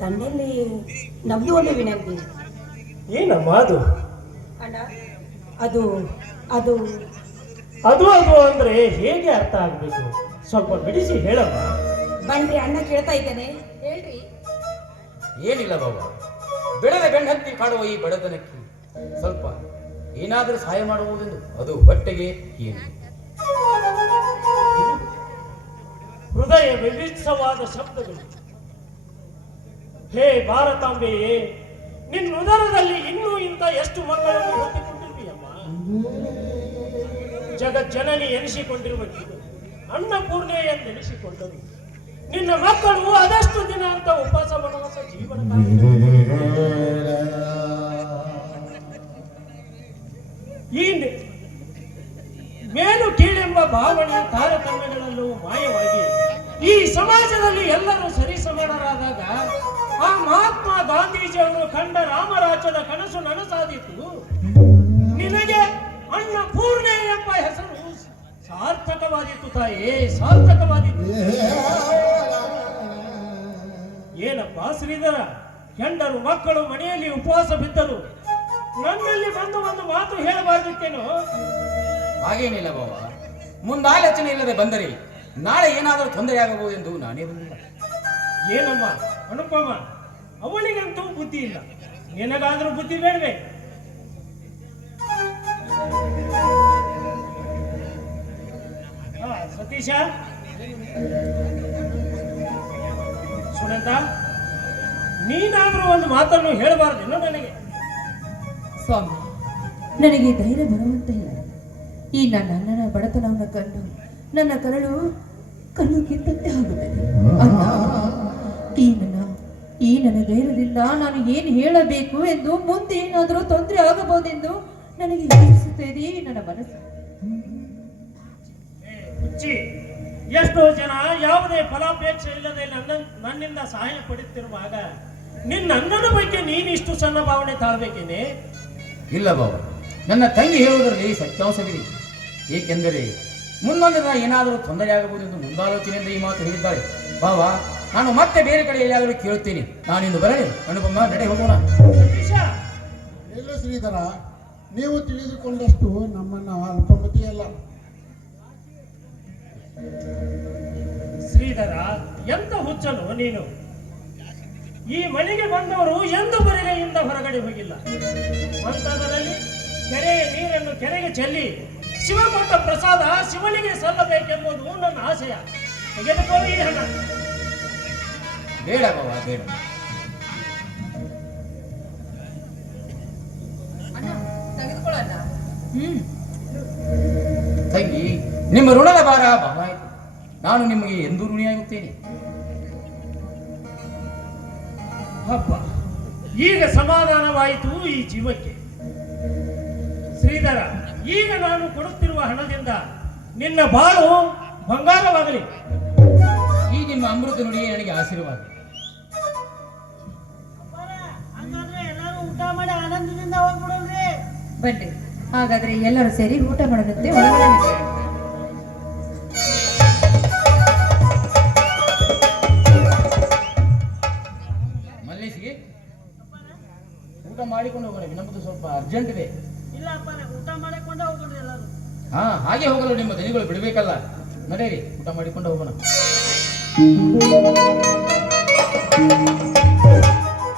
ತನ್ನಲ್ಲಿ ನಮ್ದು ಒಂದು ವಿನಂತಿ. ಏನಮ್ಮ ಅದು? ಅಣ್ಣ, ಅದು ಅದು ಅದು ಅದು ಅಂದ್ರೆ ಹೇಗೆ ಅರ್ಥ ಆಗ್ಬೇಕು? ಸ್ವಲ್ಪ ಬಿಡಿಸಿ ಹೇಳಮ್ಮ. ಬನ್ರಿ, ಅಣ್ಣ ಕೇಳ್ತಾ ಇದ್ದೇನೆ, ಹೇಳ್ರಿ. ಏನಿಲ್ಲ ಬಾಬಾ, ಬೆಳೆದ ಬೆಣ್ಣತ್ತಿ ಕಾಡುವ ಈ ಬಡತನಕ್ಕೆ ಸ್ವಲ್ಪ ಏನಾದರೂ ಸಹಾಯ ಮಾಡಬಹುದೆಂದು. ಅದು ಹೊಟ್ಟೆಗೆ ಏನು? ಹೃದಯ ವಿವಿಧವಾದ ಶಬ್ದಗಳು. ಹೇ ಭಾರತಾಂಬೆಯೇ, ನಿನ್ನ ಉದರದಲ್ಲಿ ಇನ್ನೂ ಇಂಥ ಎಷ್ಟು ಮಕ್ಕಳನ್ನು ಹೊತ್ತಿಕೊಂಡಿರ್ತೀಯಮ್ಮ. ಜಗಜ್ಜನನಿ ಎನಿಸಿಕೊಂಡಿರುವುದು ಅನ್ನಪೂರ್ಣೆ ಎಂದೆನಿಸಿಕೊಂಡರು. ನಿನ್ನ ಮಕ್ಕಳು ಅದಷ್ಟು ದಿನ ಅಂತ ಉಪವಾಸ ವನವಾಸ ಜೀವನ ಈ ಮೇಲು ಕೀಳೆಂಬ ಭಾವನೆ ತಾರತಮ್ಯಗಳಲ್ಲೂ ಮಾಯವಾಗಿ ಈ ಸಮಾಜದಲ್ಲಿ ಎಲ್ಲರೂ ಸರಿಸಮಾನರಾದಾಗ ಆ ಮಹಾತ್ಮ ಗಾಂಧೀಜಿಯವರು ಕಂಡ ರಾಮರಾಜ್ಯದ ಕನಸು ನನಸಾದೀತು. ನಿನಗೆ ಅನ್ನಪೂರ್ಣೆ ಎಂಬ ಹೆಸರು ಸಾರ್ಥಕವಾದೀತು ತಾಯೇ, ಸಾರ್ಥಕವಾದೀತು. ಏನಪ್ಪ ಶ್ರೀಧರ, ಹೆಂಡರು ಮಕ್ಕಳು ಮನೆಯಲ್ಲಿ ಉಪವಾಸ ಬಿದ್ದರು, ನನ್ನಲ್ಲಿ ಬಂದು ಒಂದು ಮಾತು ಹೇಳಬಾರ್ದಿತ್ತೇನೋ? ಹಾಗೇನಿಲ್ಲ ಬಾಬಾ, ಮುಂದಾಲೋಚನೆ ಇಲ್ಲದೆ ಬಂದರೆ ನಾಳೆ ಏನಾದರೂ ತೊಂದರೆಯಾಗಬಹುದೆಂದು ನಾನೇ ಬಂದಿಲ್ಲ. ಏನಮ್ಮ ಅನುಪಮ, ಅವಳಿಗಂತೂ ಬುದ್ಧಿ ಇಲ್ಲ, ನಿನಗಾದ್ರೂ ಬುದ್ಧಿ ಬೇಡವೆ? ಸತೀಶ, ಸುನಂದ, ನೀನಾದ್ರೂ ಒಂದು ಮಾತನ್ನು ಹೇಳಬಾರ್ದೇನೋ ನನಗೆ? ಸ್ವಾಮಿ, ನನಗೆ ಧೈರ್ಯ ಬರುವಂತ ಇಲ್ಲ. ಈ ನನ್ನ ಅಣ್ಣನ ಬಡತನವನ್ನು ಕಂಡು ನನ್ನ ಕರಳು ಕಿತ್ತಂತೆ ಆಗುತ್ತದೆ. ಅಣ್ಣ, ಈ ನನ್ನ ಧೈರ್ಯದಿಂದ ನಾನು ಏನು ಹೇಳಬೇಕು ಎಂದು, ಮುಂದೆ ಏನಾದರೂ ತೊಂದರೆ ಆಗಬಹುದೆಂದು ನನಗೆ ಯೋಚಿಸುತ್ತದೆ ನನ್ನ ಮನಸ್ಸು. ಎಷ್ಟೋ ಜನ ಯಾವುದೇ ಫಲಾಪೇಕ್ಷೆ ಇಲ್ಲದೆ ನನ್ನಿಂದ ಸಹಾಯ ಪಡೆಯುತ್ತಿರುವಾಗ ನಿನ್ನ ಅಣ್ಣನ ಬಗ್ಗೆ ನೀನಿಷ್ಟು ಸಣ್ಣ ಭಾವನೆ ತಾಳ್ಬೇಕೇನೆ? ಇಲ್ಲ ಬಾಬಾ, ನನ್ನ ತಂಗಿ ಹೇಳುವುದರಲ್ಲಿ ಸತ್ಯಾಂಶವಿದೆ. ಏಕೆಂದರೆ ಮುಂದೊಂದು ದಿನ ಏನಾದರೂ ತೊಂದರೆಯಾಗಬಹುದೆಂದು ಮುಂದಾಲೋಚನೆಯಿಂದ ಈ ಮಾತು ಹೇಳಿದ್ದಾಳೆ. ಬಾಬಾ, ನಾನು ಮತ್ತೆ ಬೇರೆ ಕಡೆ ಎಲ್ಲಿಯಾದರೂ ಕೇಳುತ್ತೇನೆ. ನಾನಿಂದು ಬರಲಿ. ಅನುಪಮ್ಮ, ನಡೆ ಹೋಗೋಣ. ಇಲ್ಲ ಶ್ರೀಧರ, ನೀವು ತಿಳಿದುಕೊಂಡಷ್ಟು ನಮ್ಮನ್ನ ಅಲ್ಪಮತಿಯಲ್ಲ. ಶ್ರೀಧರ, ಎಂತ ಹುಚ್ಚನು ನೀನು? ಈ ಮನೆಗೆ ಬಂದವರು ಎಂದು ಬರಿಗೆಯಿಂದ ಹೊರಗಡೆ ಹೋಗಿಲ್ಲ. ಅಂತದರಲ್ಲಿ ಕೆರೆಯ ನೀರನ್ನು ಕೆರೆಗೆ ಚೆಲ್ಲಿ ಶಿವ ಕೊಟ್ಟ ಪ್ರಸಾದ ಶಿವನಿಗೆ ಸಲ್ಲಬೇಕೆಂಬುದು ನನ್ನ ಆಶಯ. ತೆಗೆದುಕೋ ಈ ಹಣ. ಬೇಡ ಬಾಬಾ, ಬೇಡ. ತಂಗಿ, ನಿಮ್ಮ ಋಣದ ಭಾರ ಬಹಳ ಆಯಿತು. ನಾನು ನಿಮಗೆ ಎಂದೂ ಋಣಿಯಾಗುತ್ತೇನೆ. ಹಬ್ಬ, ಈಗ ಸಮಾಧಾನವಾಯಿತು ಈ ಜೀವಕ್ಕೆ. ಶ್ರೀಧರ, ಈಗ ನಾನು ಕೊಡುತ್ತಿರುವ ಹಣದಿಂದ ನಿನ್ನ ಬಾಳು ಬಂಗಾರವಾಗಲಿ. ಈ ನಿಮ್ಮ ಅಮೃತ ನುಡಿಯೇ ನನಗೆ ಆಶೀರ್ವಾದ. ಊಟ ಮಾಡಿ ಆನಂದದಿಂದ ಹೋಗ್ಬಿಡಲ್ರಿ. ಬನ್ನಿ, ಹಾಗಾದ್ರೆ ಎಲ್ಲರೂ ಸೇರಿ ಊಟ ಮಾಡೋದಂತೆ ಒಳಗಡೆ. ಮಲ್ಲೇಶಿಗೆ ಊಟ ಮಾಡಿಕೊಂಡು ಹೋಗೋಣ, ನಮ್ಮದು ಸ್ವಲ್ಪ ಅರ್ಜೆಂಟ್ ಇದೆ. ಇಲ್ಲ ಅಪ್ಪ, ಊಟ ಮಾಡಿಕೊಂಡೆ ಹೋಗೋಣ ಎಲ್ಲರೂ. ಹಾ, ಹಾಗೆ ಹೋಗಲು ನಿಮ್ಮ ದನಿಗಳು ಬಿಡಬೇಕಲ್ಲ. ನಡೆಯಿರಿ, ಊಟ ಮಾಡಿಕೊಂಡು ಹೋಗೋಣ.